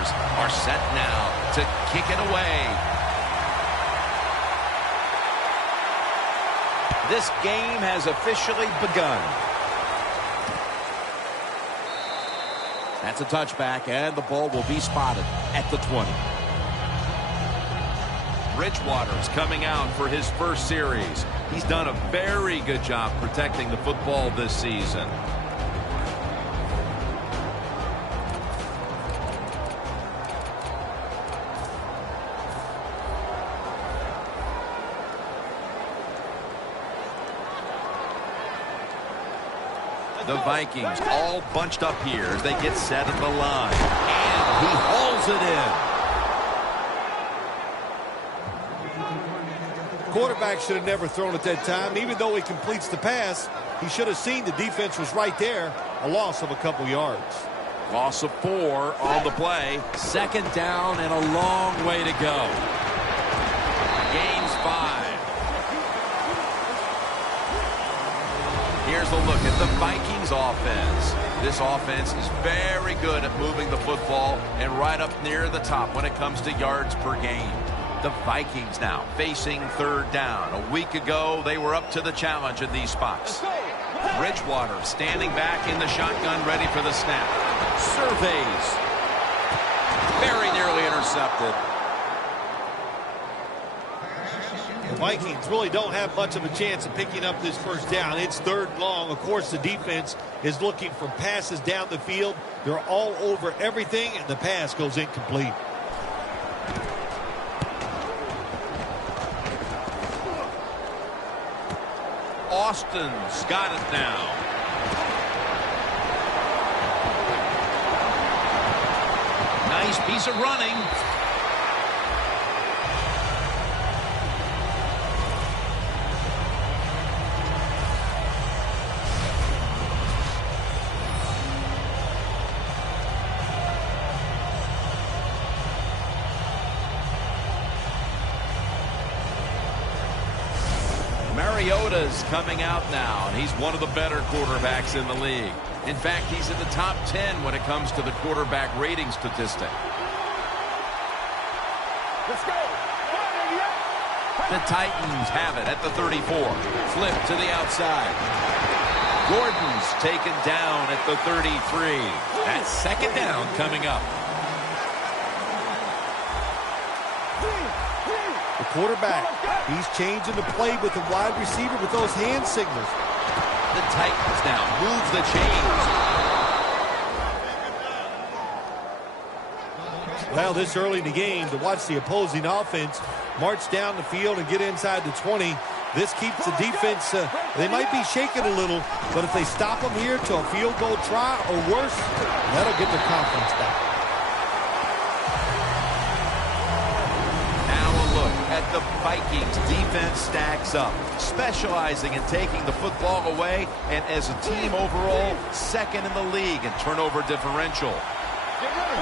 Raiders are set now to kick it away. This game has officially begun. That's a touchback, and the ball will be spotted at the 20. Bridgewater's coming out for his first series. He's done a very good job protecting the football this season. The Vikings all bunched up here as they get set at the line. And he hauls it in. Quarterback should have never thrown at that time. Even though he completes the pass, he should have seen the defense was right there. A loss of a couple yards. Loss of 4 on the play. Second down and a long way to go. Gains 5. Here's a look at the Vikings offense. This offense is very good at moving the football and right up near the top when it comes to yards per game. The Vikings now facing third down. A week ago, they were up to the challenge in these spots. Bridgewater standing back in the shotgun, ready for the snap. Surveys. Very nearly intercepted. The Vikings really don't have much of a chance of picking up this first down. It's third and long. Of course, the defense is looking for passes down the field. They're all over everything, and the pass goes incomplete. Austin's got it now. Nice piece of running. Mariota's coming out now, and he's one of the better quarterbacks in the league. In fact, he's in the top 10 when it comes to the quarterback rating statistic. Let's go. The Titans have it at the 34. Flip to the outside. Gordon's taken down at the 33. That's second down coming up. The quarterback, he's changing the play with the wide receiver with those hand signals. The Titans now move the chains. Well, this early in the game, to watch the opposing offense march down the field and get inside the 20, this keeps the defense, they might be shaking a little, but if they stop them here to a field goal try or worse, that'll get their confidence back. The Vikings defense stacks up, specializing in taking the football away, and as a team overall, second in the league in turnover differential.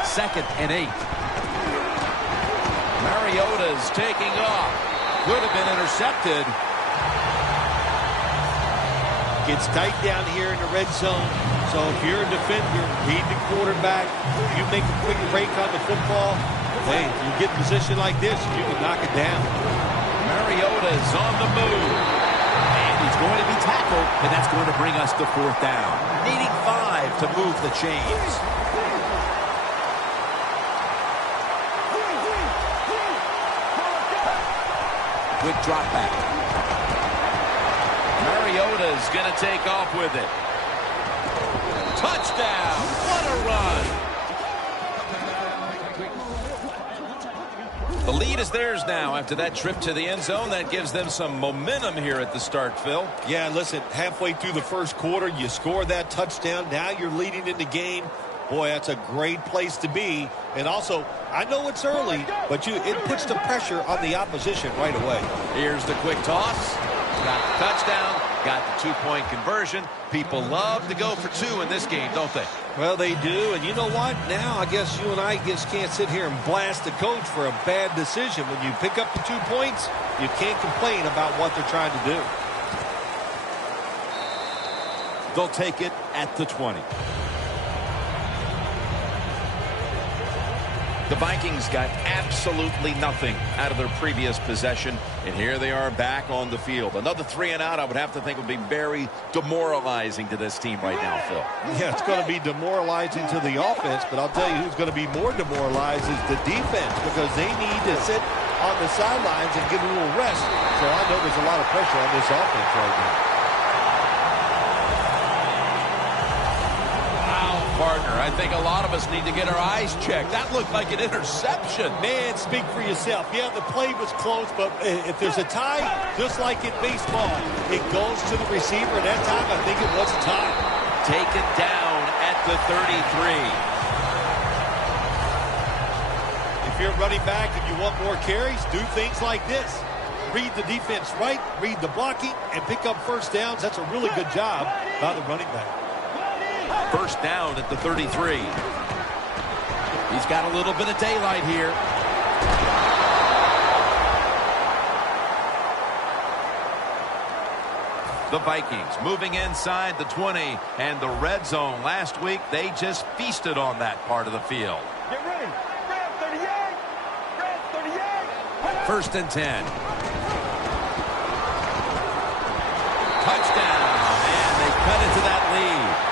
2nd and 8. Mariota's taking off. Could have been intercepted. Gets tight down here in the red zone. So if you're a defender, read the quarterback. You make a quick break on the football. Hey, you get in a position like this, you can knock it down. Mariota's on the move. And he's going to be tackled, and that's going to bring us to 4th down. Needing 5 to move the chains. Quick drop back. Mariota's going to take off with it. Touchdown! What a run! The lead is theirs now after that trip to the end zone. That gives them some momentum here at the start, Phil. Yeah, listen, halfway through the first quarter, you score that touchdown. Now you're leading in the game. Boy, that's a great place to be. And also, I know it's early, but it puts the pressure on the opposition right away. Here's the quick toss. Got the touchdown. Got the 2-point conversion. People love to go for 2 in this game, don't they? Well, they do. And you know what? Now I guess you and I just can't sit here and blast the coach for a bad decision. When you pick up the 2 points, you can't complain about what they're trying to do. They'll take it at the 20. The Vikings got absolutely nothing out of their previous possession, and here they are back on the field. Another 3 and out, I would have to think, would be very demoralizing to this team right now, Phil. Yeah, it's going to be demoralizing to the offense, but I'll tell you who's going to be more demoralized is the defense, because they need to sit on the sidelines and get a little rest. So I know there's a lot of pressure on this offense right now. Partner, I think a lot of us need to get our eyes checked. That looked like an interception. Man, speak for yourself. Yeah, the play was close, but if there's a tie, just like in baseball, it goes to the receiver. And that time, I think it was a tie. Taken down at the 33. If you're running back and you want more carries, do things like this. Read the defense right, read the blocking, and pick up first downs. That's a really good job by the running back. First down at the 33. He's got a little bit of daylight here. The Vikings moving inside the 20 and the red zone. Last week, they just feasted on that part of the field. Get ready. Red 38. Red 38. First and 10. Touchdown. And they cut into that lead.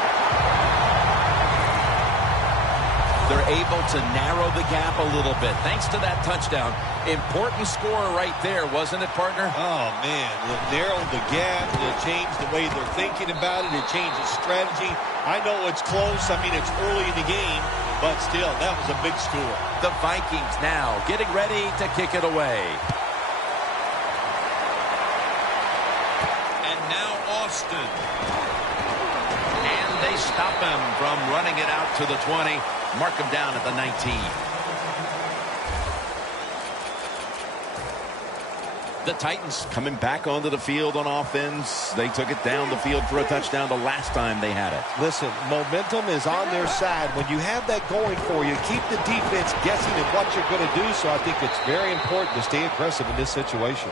They're able to narrow the gap a little bit thanks to that touchdown. Important score right there, wasn't it, partner? Oh, man. It narrowed the gap. It changed the way they're thinking about it. It changed the strategy. I know it's close. I mean, it's early in the game, but still, that was a big score. The Vikings now getting ready to kick it away. And now Austin. And they stop him from running it out to the 20. Mark him down at the 19. The Titans coming back onto the field on offense. They took it down the field for a touchdown the last time they had it. Listen, momentum is on their side. When you have that going for you, keep the defense guessing at what you're going to do. So I think it's very important to stay aggressive in this situation.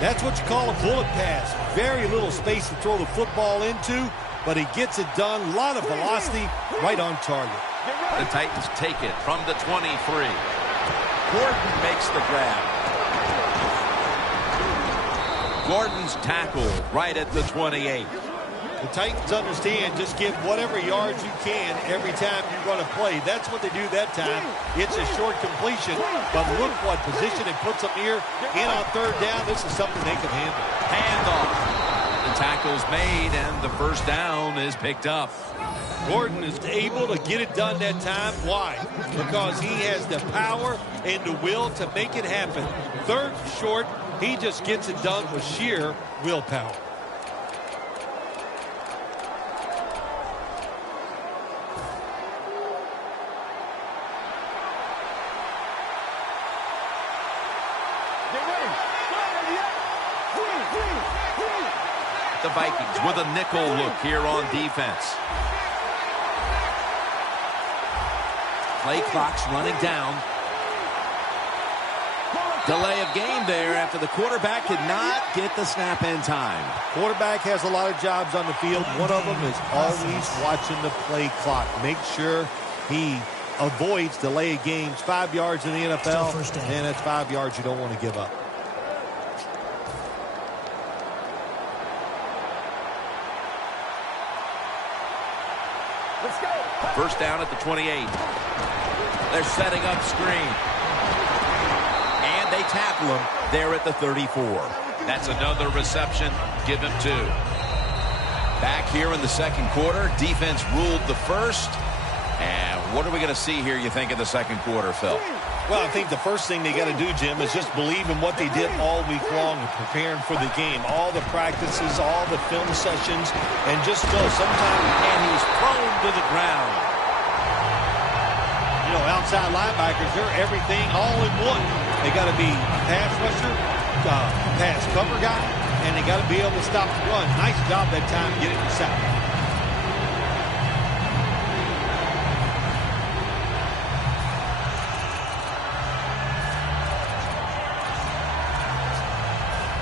That's what you call a bullet pass. Very little space to throw the football into, but he gets it done. A lot of velocity, right on target. The Titans take it from the 23. Gordon makes the grab. Gordon's tackle right at the 28. The Titans understand just give whatever yards you can every time you run a play. That's what they do that time. It's a short completion, but look what position it puts them here. In on third down, this is something they can handle. Handoff. The tackle's made, and the first down is picked up. Gordon is able to get it done that time. Why? Because he has the power and the will to make it happen. Third and short, he just gets it done with sheer willpower. The Vikings with a nickel look here on defense. Play clock's running down. Delay of game there after the quarterback could not get the snap in time. Quarterback has a lot of jobs on the field. One of them is always watching the play clock. Make sure he avoids delay of games. 5 yards in the NFL, and that's 5 yards you don't want to give up. Let's go. First down at the 28. They're setting up screen. And they tackle him there at the 34. That's another reception. Give him 2. Back here in the second quarter, defense ruled the first. And what are we going to see here, you think, in the second quarter, Phil? Well, I think the first thing they got to do, Jim, is just believe in what they did all week long in preparing for the game. All the practices, all the film sessions, and just know sometimes. And he's thrown to the ground. You know, outside linebackers, they're everything all in one. They got to be a pass rusher, pass cover guy, and they got to be able to stop the run. Nice job that time getting the sack.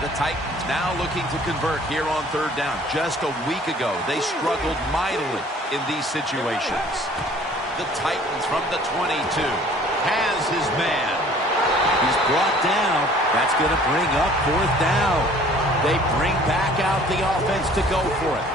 The Titans now looking to convert here on third down. Just a week ago, they struggled mightily in these situations. The Titans from the 22 has his man. He's brought down. That's going to bring up 4th down. They bring back out the offense to go for it.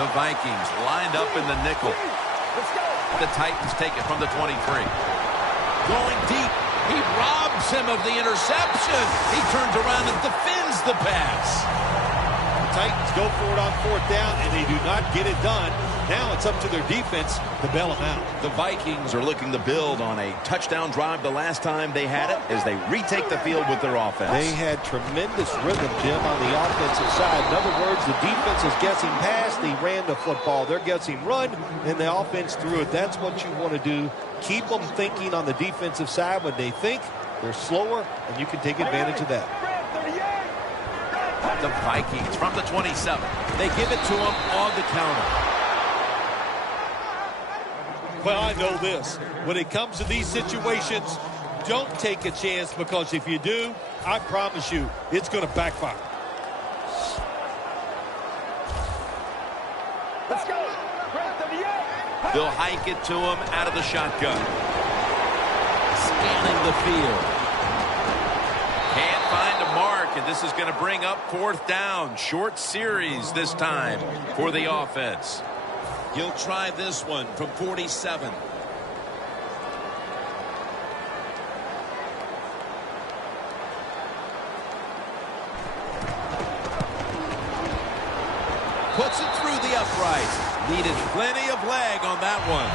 The Vikings lined up in the nickel. Let's go. The Titans take it from the 23. Going deep. He robs him of the interception. He turns around and defends the pass. The Titans go for it on 4th down, and they do not get it done. Now it's up to their defense to bail them out. The Vikings are looking to build on a touchdown drive the last time they had it as they retake the field with their offense. They had tremendous rhythm, Jim, on the offensive side. In other words, the defense is guessing pass. They ran the football. They're guessing run, and the offense threw it. That's what you want to do. Keep them thinking on the defensive side. When they think, they're slower, and you can take advantage of that. The Vikings from the 27. They give it to him on the counter. Well, I know this. When it comes to these situations, don't take a chance, because if you do, I promise you, it's going to backfire. Let's go. They'll hike it to him out of the shotgun. Scanning the field. Can't find a mark, and this is going to bring up 4th down. Short series this time for the offense. He'll try this one from 47. Puts it through the uprights. Needed plenty of leg on that one.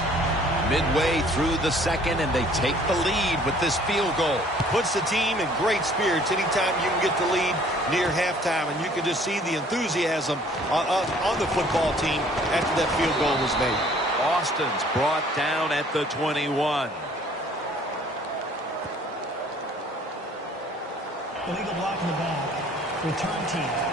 Midway through the second, and they take the lead with this field goal. Puts the team in great spirits anytime you can get the lead near halftime, and you can just see the enthusiasm on the football team after that field goal was made. Austin's brought down at the 21. Illegal block in the back. Return team.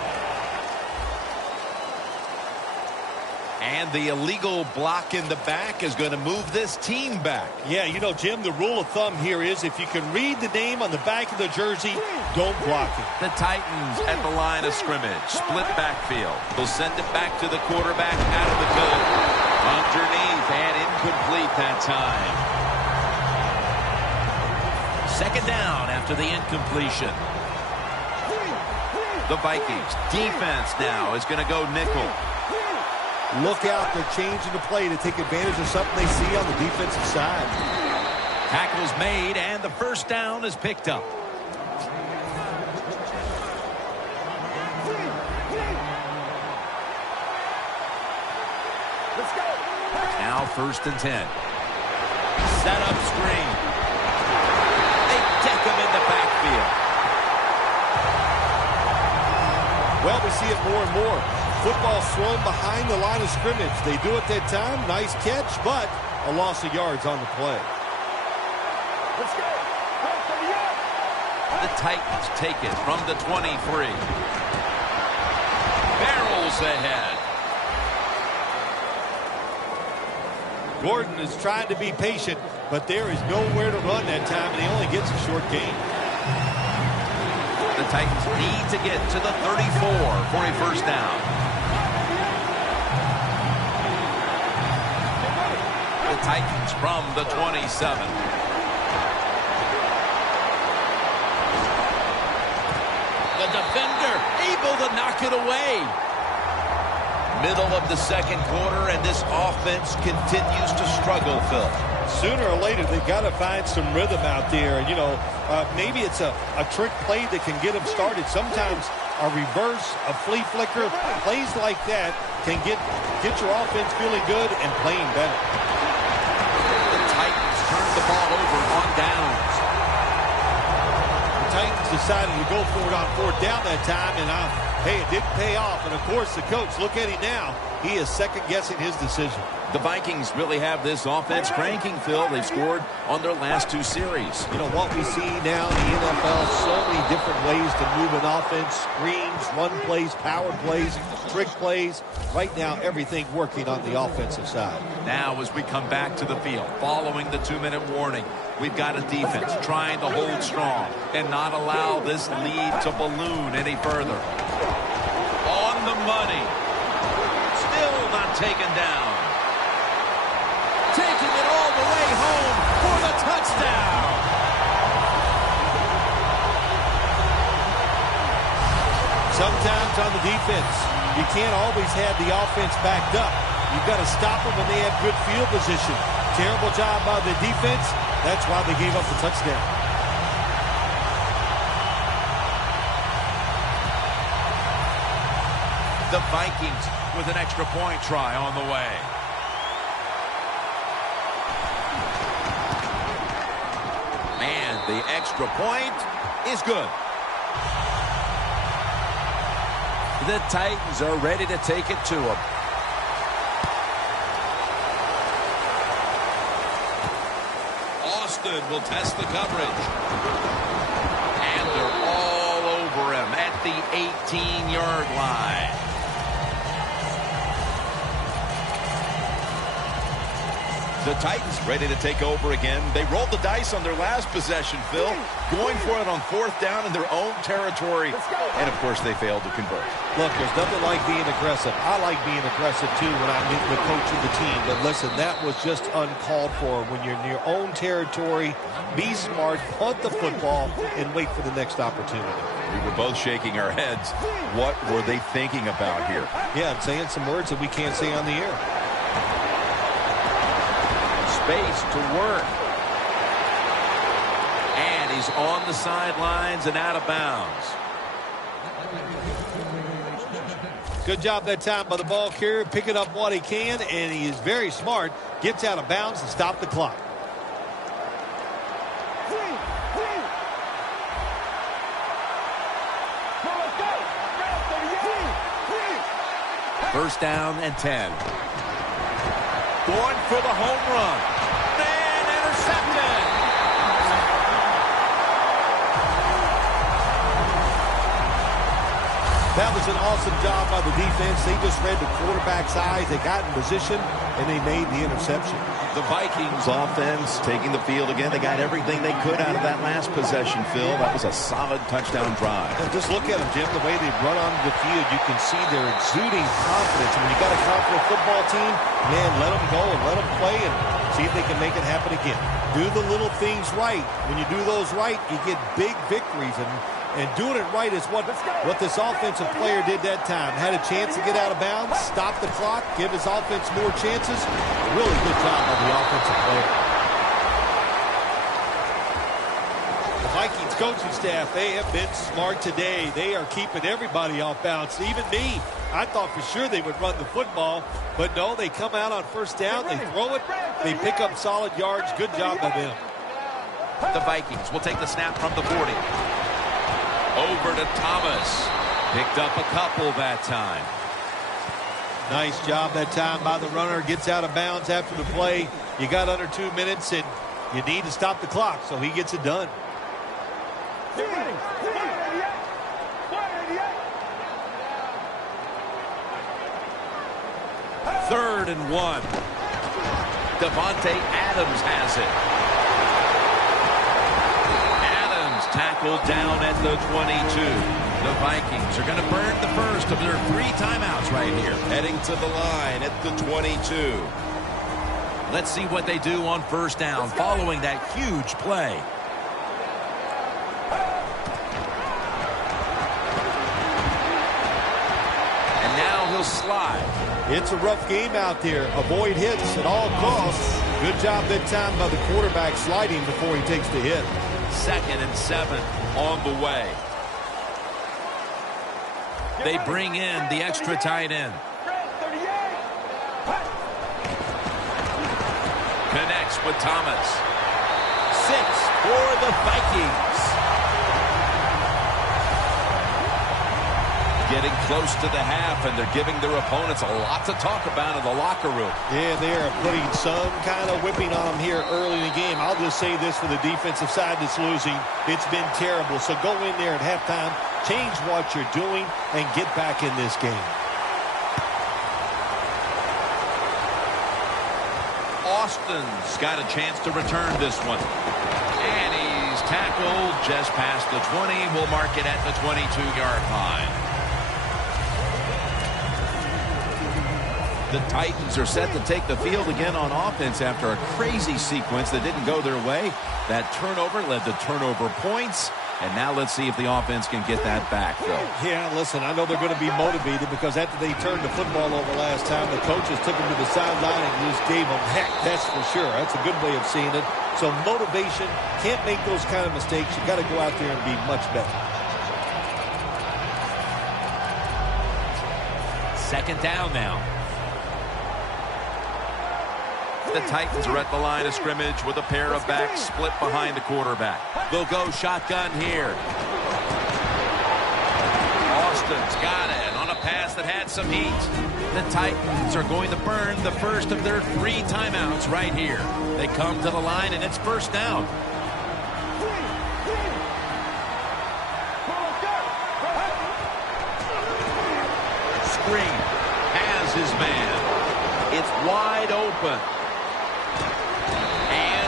And the illegal block in the back is going to move this team back. Yeah, you know, Jim, the rule of thumb here is if you can read the name on the back of the jersey, don't block it. The Titans at the line of scrimmage. Split backfield. They'll send it back to the quarterback out of the gun. Underneath and incomplete that time. 2nd down after the incompletion. The Vikings defense now is going to go nickel. Look out, they're changing the play to take advantage of something they see on the defensive side. Tackle's made, and the 1st down is picked up. Let's go. Now 1st and 10. Set up screen. They deck him in the backfield. Well, we see it more and more. Football thrown behind the line of scrimmage. They do it that time. Nice catch, but a loss of yards on the play. Let's go. The Titans take it from the 23. Barrels ahead. Gordon is trying to be patient, but there is nowhere to run that time, and he only gets a short gain. The Titans need to get to the 34 for a 1st down. The Titans from the 27. The defender able to knock it away. Middle of the 2nd quarter, and this offense continues to struggle, Phil. Sooner or later, they've got to find some rhythm out there. And, you know, maybe it's a trick play that can get them started. Sometimes a reverse, a flea flicker, plays like that can get your offense feeling good and playing better. The Titans turn the ball over on downs. The Titans decided to go for it on 4th down that time, and hey, it didn't pay off. And, of course, the coach, look at him now. He is second-guessing his decision. The Vikings really have this offense cranking, Phil. They've scored on their last 2 series. You know, what we see now in the NFL, so many different ways to move an offense. Screens, run plays, power plays, trick plays. Right now, everything working on the offensive side. Now as we come back to the field, following the 2-minute warning, we've got a defense trying to hold strong and not allow this lead to balloon any further. On the money. Still not taken down. touchdown. Sometimes on the defense, you can't always have the offense backed up. You've got to stop them when they have good field position. Terrible job by the defense. That's why they gave up the touchdown. The Vikings with an extra point try on the way. And the extra point is good. The Titans are ready to take it to them. Austin will test the coverage. And they're all over him at the 18-yard line. The Titans ready to take over again. They rolled the dice on their last possession, Phil, going for it on 4th down in their own territory. And, of course, they failed to convert. Look, there's nothing like being aggressive. I like being aggressive, too, when I'm the coach of the team. But, listen, that was just uncalled for. When you're in your own territory, be smart, punt the football, and wait for the next opportunity. We were both shaking our heads. What were they thinking about here? Yeah, I'm saying some words that we can't say on the air. Space to work. And he's on the sidelines and out of bounds. Good job that time by the ball carrier, picking up what he can, and he is very smart. Gets out of bounds and stop the clock. First down and 10. Going for the home run. And intercepted. That was an awesome job by the defense. They just read the quarterback's eyes. They got in position, and they made the interception. The Vikings offense taking the field again. They got everything they could out of that last possession, Phil. That was a solid touchdown drive. And just look at them, Jim, the way they run onto the field. You can see they're exuding confidence. And when you got a confident football team, man, let them go and let them play and see if they can make it happen again. Do the little things right. When you do those right, you get big victories. And doing it right is what this offensive player did that time. Had a chance to get out of bounds, stop the clock, give his offense more chances. Really good job by the offensive player. The Vikings coaching staff, they have been smart today. They are keeping everybody off bounds, even me. I thought for sure they would run the football, but no, they come out on first down, they throw it, they pick up solid yards. Good job by them. The Vikings will take the snap from the 40. Over to Thomas. Picked up a couple that time. Nice job that time by the runner. Gets out of bounds after the play. You got under 2 minutes, and you need to stop the clock, so he gets it done. Third and 1. Devontae Adams has it. Tackled down at the 22. The Vikings are going to burn the first of their 3 timeouts right here. Heading to the line at the 22. Let's see what they do on first down following that huge play. And now he'll slide. It's a rough game out there. Avoid hits at all costs. Good job that time by the quarterback sliding before he takes the hit. 2nd and 7 on the way. They bring in the extra tight end. Connects with Thomas. 6 for the Vikings. Getting close to the half, and they're giving their opponents a lot to talk about in the locker room. Yeah, they are putting some kind of whipping on them here early in the game. I'll just say this for the defensive side that's losing. It's been terrible. So go in there at halftime, change what you're doing, and get back in this game. Austin's got a chance to return this one. And he's tackled just past the 20. We'll mark it at the 22-yard line. The Titans are set to take the field again on offense after a crazy sequence that didn't go their way. That turnover led to turnover points. And now let's see if the offense can get that back, Phil. Yeah, listen, I know they're going to be motivated because after they turned the football over last time, the coaches took them to the sideline and just gave them heck. That's for sure. That's a good way of seeing it. So motivation, can't make those kind of mistakes. You got to go out there and be much better. Second down now. The Titans are at the line of scrimmage with a pair of backs split behind the quarterback. They'll go shotgun here. Austin's got it on a pass that had some heat. The Titans are going to burn the first of their 3 timeouts right here. They come to the line, and it's first down. Screen has his man. It's wide open.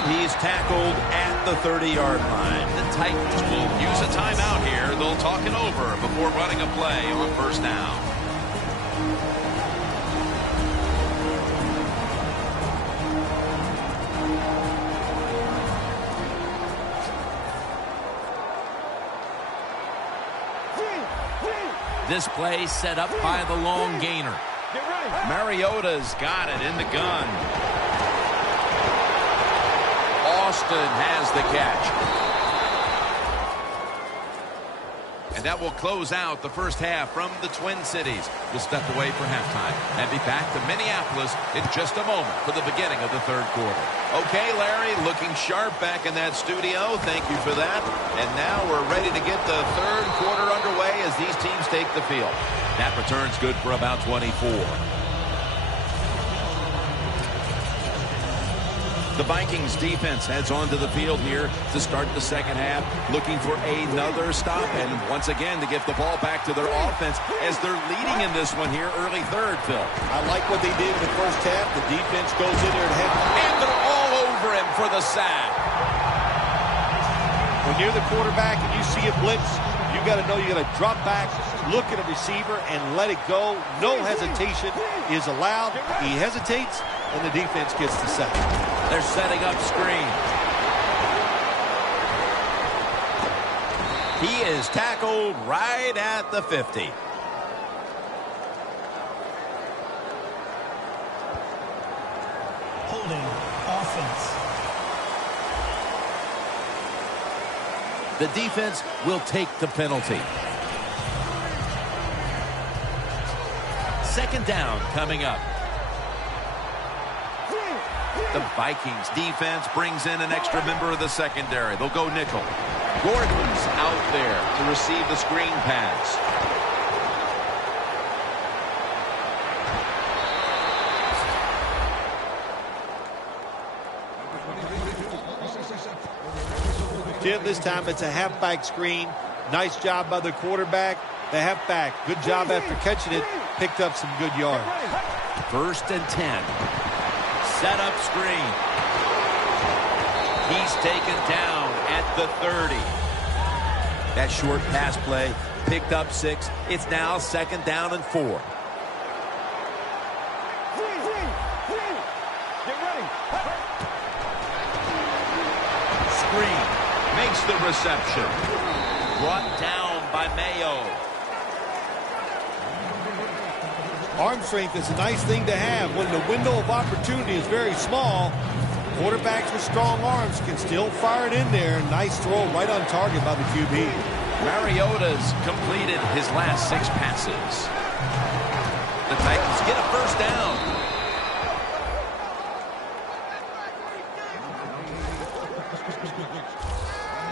He's tackled at the 30-yard line. The Titans will use a timeout here. They'll talk it over before running a play on first down. This play set up by the long gainer. Mariota's got it in the gun. Austin has the catch. And that will close out the first half from the Twin Cities. We'll step away for halftime and be back to Minneapolis in just a moment for the beginning of the third quarter. Okay, Larry, looking sharp back in that studio. Thank you for that. And now we're ready to get the third quarter underway as these teams take the field. That return's good for about 24. The Vikings defense heads onto the field here to start the second half, looking for another stop and once again to give the ball back to their offense as they're leading in this one here early third, Phil. I like what they did in the first half. The defense goes in there and they're all over him for the sack. When you're the quarterback and you see a blitz, you got to know you got to drop back, look at a receiver, and let it go. No hesitation is allowed. He hesitates, and the defense gets the sack. They're setting up screen. He is tackled right at the 50. Holding offense. The defense will take the penalty. Second down coming up. The Vikings defense brings in an extra member of the secondary. They'll go nickel. Gordon's out there to receive the screen pass. Jim, this time it's a halfback screen. Nice job by the quarterback. The halfback, good job after catching it. Picked up some good yards. First and 10. Set up screen. He's taken down at the 30. That short pass play picked up 6. It's now second down and 4. Screen makes the reception. Brought down by Mayo. Arm strength is a nice thing to have. When the window of opportunity is very small, quarterbacks with strong arms can still fire it in there. Nice throw right on target by the QB. Mariota's completed his last 6 passes. The Titans get a first down.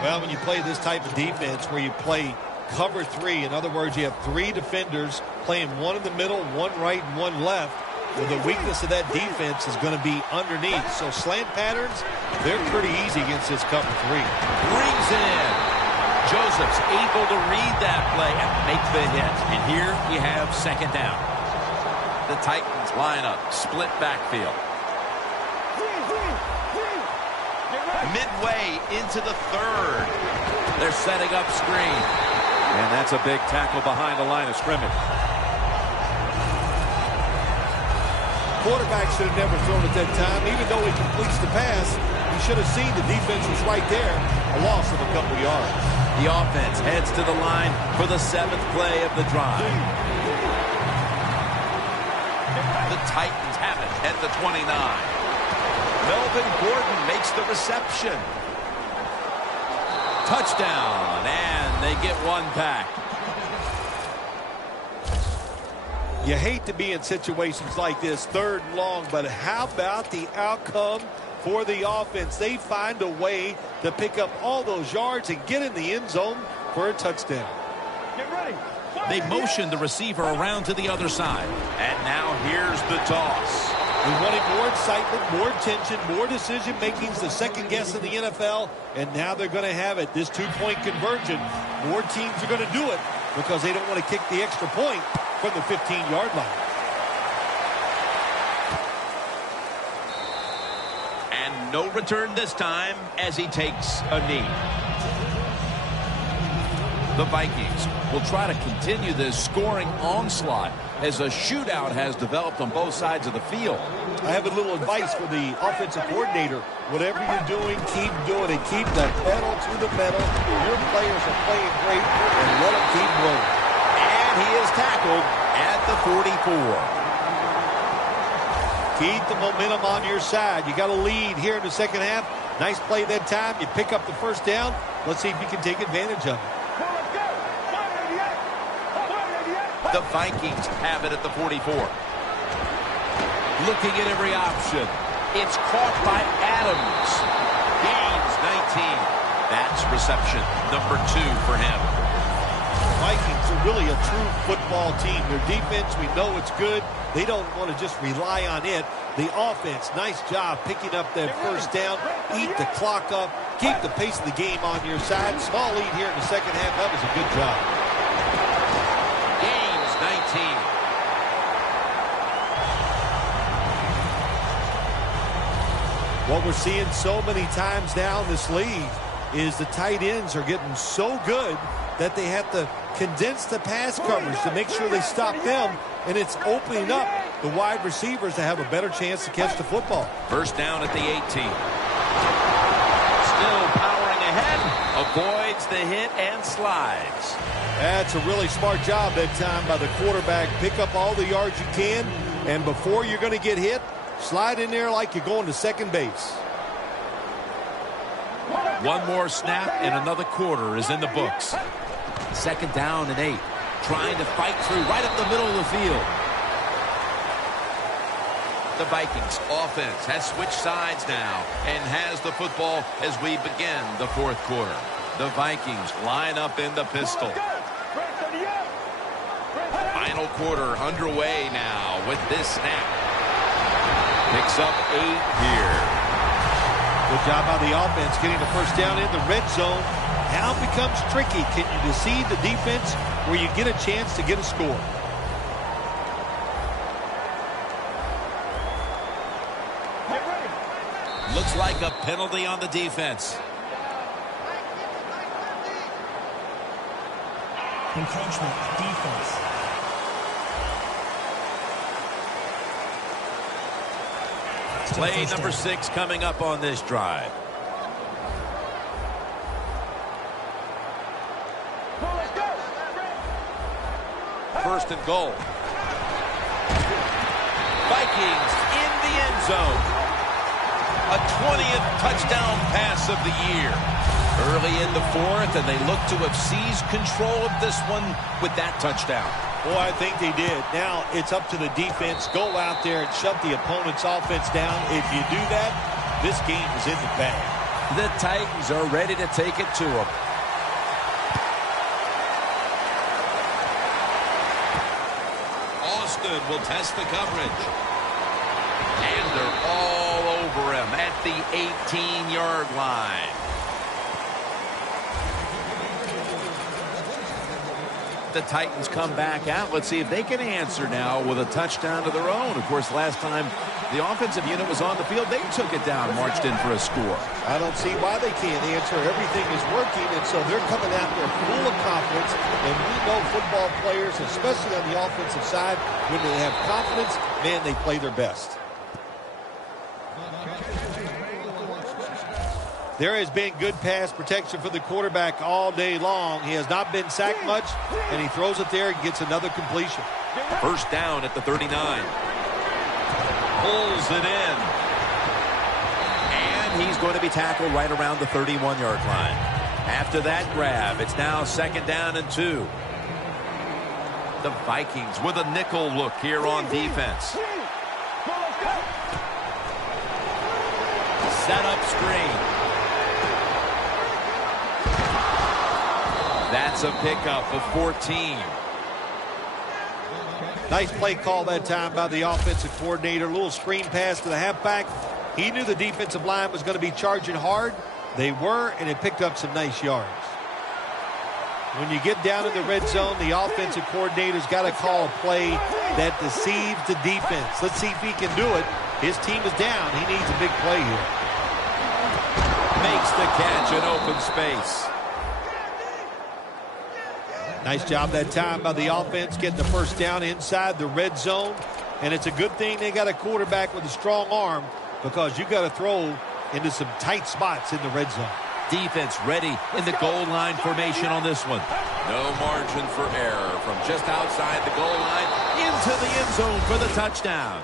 Well, when you play this type of defense where you play cover 3, in other words, you have 3 defenders playing one in the middle, one right, and one left. Well, the weakness of that defense is going to be underneath. So slant patterns, they're pretty easy against this cover 3. Brings it in. Joseph's able to read that play and make the hit. And here you have second down. The Titans line up, split backfield. Midway into the third. They're setting up screen. And that's a big tackle behind the line of scrimmage. Quarterback should have never thrown at that time. Even though he completes the pass, he should have seen the defense was right there. A loss of a couple yards. The offense heads to the line for the 7th play of the drive. The Titans have it at the 29. Melvin Gordon makes the reception. Touchdown, and they get one back. You hate to be in situations like this, 3rd and long, but how about the outcome for the offense? They find a way to pick up all those yards and get in the end zone for a touchdown. Get ready. They motion the receiver around to the other side. And now here's the toss. We wanted more excitement, more tension, more decision-makings, the second guess in the NFL, and now they're going to have it. This 2-point conversion, more teams are going to do it because they don't want to kick the extra point from the 15-yard line. And no return this time as he takes a knee. The Vikings will try to continue this scoring onslaught as a shootout has developed on both sides of the field. I have a little advice for the offensive coordinator. Whatever you're doing, keep doing it. Keep the pedal to the metal. Your players are playing great, and let them keep rolling. And he is tackled at the 44. Keep the momentum on your side. You got a lead here in the second half. Nice play that time. You pick up the first down. Let's see if you can take advantage of it. The Vikings have it at the 44. Looking at every option. It's caught by Adams. Gains 19. That's reception number 2 for him. Vikings are really a true football team. Their defense, we know it's good. They don't want to just rely on it. The offense, nice job picking up that first down. Eat the clock up. Keep the pace of the game on your side. Small lead here in the second half. That was a good job. Gains 19. What we're seeing so many times now in this league is the tight ends are getting so good that they have to condense the pass coverage to make sure they stop them, and it's opening up the wide receivers to have a better chance to catch the football. First down at the 18. Still powering ahead. Avoids the hit and slides. That's a really smart job that time by the quarterback. Pick up all the yards you can, and before you're going to get hit, slide in there like you're going to second base. One more snap and another quarter is in the books. Second down and 8. Trying to fight through right up the middle of the field. The Vikings offense has switched sides now and has the football as we begin the 4th quarter. The Vikings line up in the pistol. Final quarter underway now with this snap. Picks up 8 here. Good job by the offense getting the first down in the red zone. Now it becomes tricky. Can you deceive the defense where you get a chance to get a score? Looks like a penalty on the defense. Encroachment, defense. Play number 6 coming up on this drive. First and goal. Vikings in the end zone. A 20th touchdown pass of the year. Early in the 4th, and they look to have seized control of this one with that touchdown. Boy, I think they did. Now it's up to the defense. Go out there and shut the opponent's offense down. If you do that, this game is in the bag. The Titans are ready to take it to them. Austin will test the coverage. And they're all over him at the 18-yard line. the Titans come back out. Let's see if they can answer now with a touchdown of their own. Of course, last time the offensive unit was on the field, they took it down, marched in for a score. I don't see why they can't answer. Everything is working, and so they're coming out there full of confidence. And we know football players, especially on the offensive side, when they have confidence, man, they play their best. There has been good pass protection for the quarterback all day long. He has not been sacked much, and he throws it there and gets another completion. First down at the 39. Pulls it in. And he's going to be tackled right around the 31-yard line. After that grab, it's now 2nd down and 2. The Vikings with a nickel look here on defense. Set up screen. That's a pickup of 14. Nice play call that time by the offensive coordinator. A little screen pass to the halfback. He knew the defensive line was going to be charging hard. They were, and it picked up some nice yards. When you get down in the red zone, the offensive coordinator's got to call a play that deceives the defense. Let's see if he can do it. His team is down. He needs a big play here. Makes the catch in open space. Nice job that time by the offense getting the first down inside the red zone. And it's a good thing they got a quarterback with a strong arm, because you got to throw into some tight spots in the red zone. Defense ready in the goal line formation on this one. No margin for error from just outside the goal line into the end zone for the touchdown.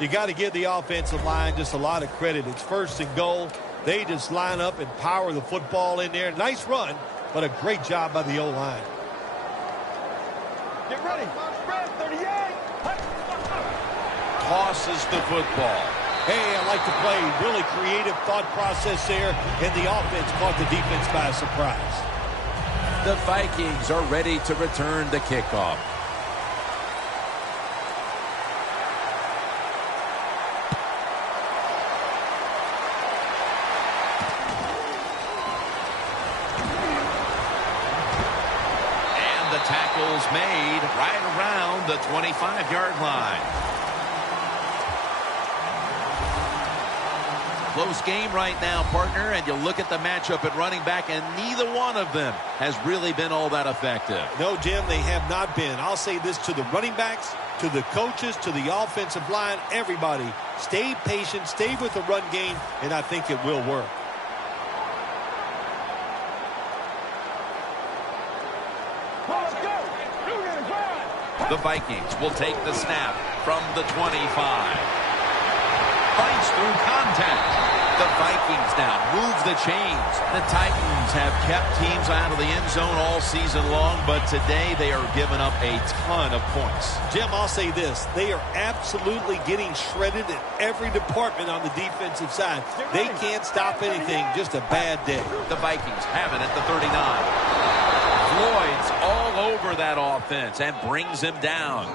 You got to give the offensive line just a lot of credit. It's 1st and goal. They just line up and power the football in there. Nice run, but a great job by the O-line. Get ready. Spread 38. Tosses the football. Hey, I like the play. Really creative thought process there, and the offense caught the defense by surprise. The Vikings are ready to return the kickoff. And the tackle's made right around the 25-yard line. Close game right now, partner, and you look at the matchup at running back, and neither one of them has really been all that effective. No, Jim, they have not been. I'll say this to the running backs, to the coaches, to the offensive line, everybody. Stay patient, stay with the run game, and I think it will work. The Vikings will take the snap from the 25. Fights through contact. The Vikings now move the chains. The Titans have kept teams out of the end zone all season long, but today they are giving up a ton of points. Jim, I'll say this. They are absolutely getting shredded in every department on the defensive side. They can't stop anything. Just a bad day. The Vikings have it at the 39. Floyd's all over that offense and brings him down.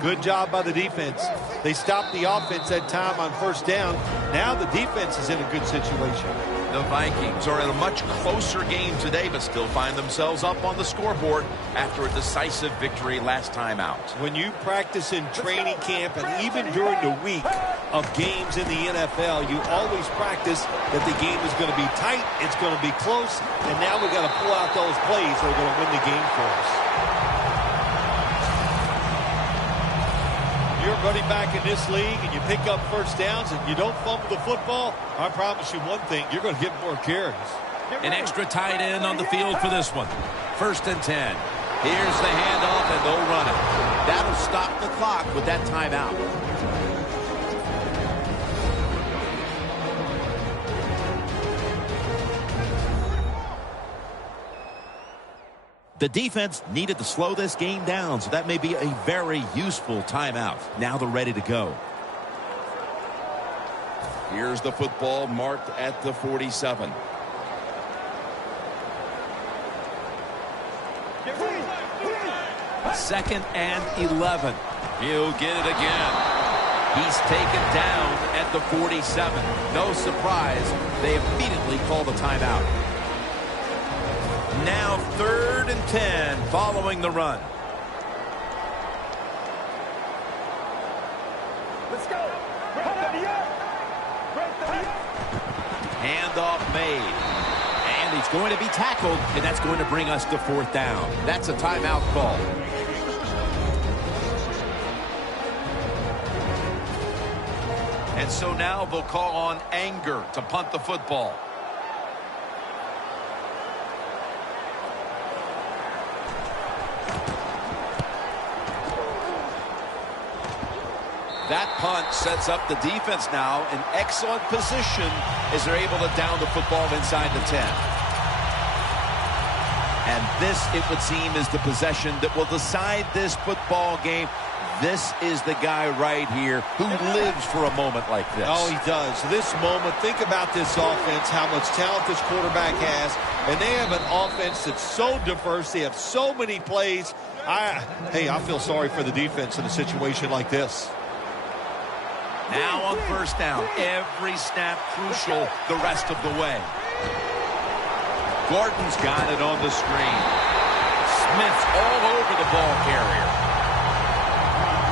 Good job by the defense. They stopped the offense that time on 1st down. Now the defense is in a good situation. The Vikings are in a much closer game today, but still find themselves up on the scoreboard after a decisive victory last time out. When you practice in training camp and even during the week of games in the NFL, you always practice that the game is going to be tight, it's going to be close, and now we've got to pull out those plays that are going to win the game for us. You're running back in this league and you pick up first downs and you don't fumble the football, I promise you one thing, you're going to get more carries. An extra tight end on the field for this one. 1st and 10. Here's the handoff and they'll run it. That'll stop the clock with that timeout. The defense needed to slow this game down, so that may be a very useful timeout. Now they're ready to go. Here's the football marked at the 47. Second and 11. He'll get it again. He's taken down at the 47. No surprise, they immediately call the timeout. Now 3rd and 10 following the run. Let's go. Break the yard. Break the yard. Handoff made. And he's going to be tackled, and that's going to bring us to 4th down. That's a timeout call. And so now they'll call on Anger to punt the football. That punt sets up the defense now in excellent position as they're able to down the football inside the 10. And this, it would seem, is the possession that will decide this football game. This is the guy right here who lives for a moment like this. Oh, he does. This moment, think about this offense, how much talent this quarterback has. And they have an offense that's so diverse. They have so many plays. I feel sorry for the defense in a situation like this. Now on 1st down, every snap crucial the rest of the way. Gordon's got it on the screen. Smith's all over the ball carrier.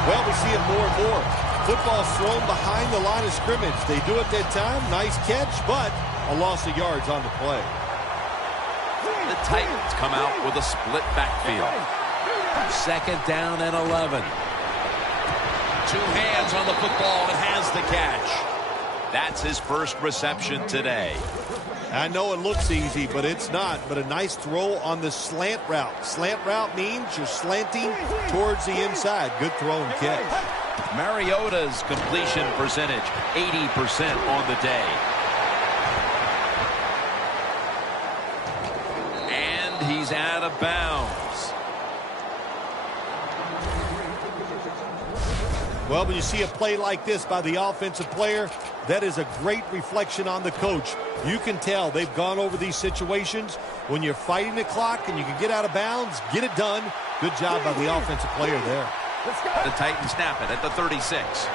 Well, we see it more and more. Football thrown behind the line of scrimmage. They do it that time. Nice catch, but a loss of yards on the play. The Titans come out with a split backfield. 2nd down and 11. 2 hands on the football and has the catch. That's his first reception today. I know it looks easy, but it's not. But a nice throw on the slant route. Slant route means you're slanting towards the inside. Good throw and catch. Mariota's completion percentage, 80% on the day. And he's out of bounds. Well, when you see a play like this by the offensive player, that is a great reflection on the coach. You can tell they've gone over these situations. When you're fighting the clock and you can get out of bounds, get it done. Good job by the offensive player there. The Titans snap it at the 36.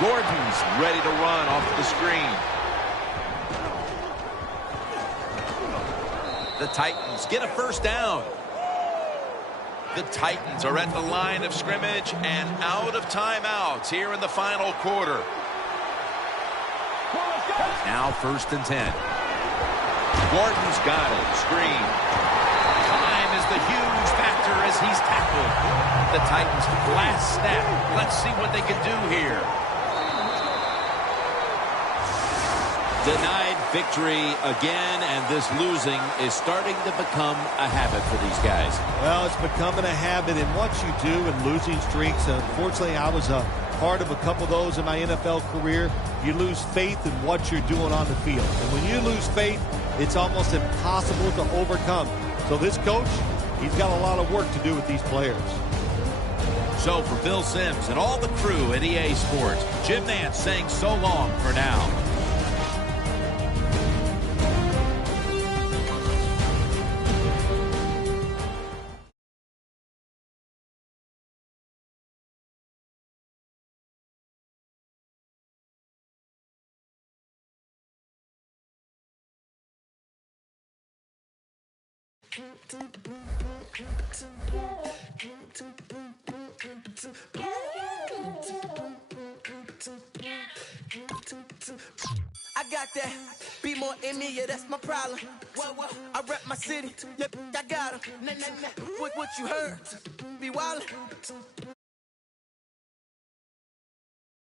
Gordon's ready to run off the screen. The Titans get a 1st down. The Titans are at the line of scrimmage and out of timeouts here in the final quarter. Now 1st and 10. Gordon's got it. Screen. Time is the huge factor as he's tackled. The Titans last snap. Let's see what they can do here. Denied victory again, and this losing is starting to become a habit for these guys. Well, it's becoming a habit, and what you do in losing streaks, unfortunately, I was a part of a couple of those in my NFL career. You lose faith in what you're doing on the field. And when you lose faith, it's almost impossible to overcome. So this coach, he's got a lot of work to do with these players. So for Bill Sims and all the crew at EA Sports, Jim Nance saying so long for now. I got that. Be more in me, yeah, that's my problem. Whoa. I rep my city, yep, I got him. Nah. What you heard? Be wildin'.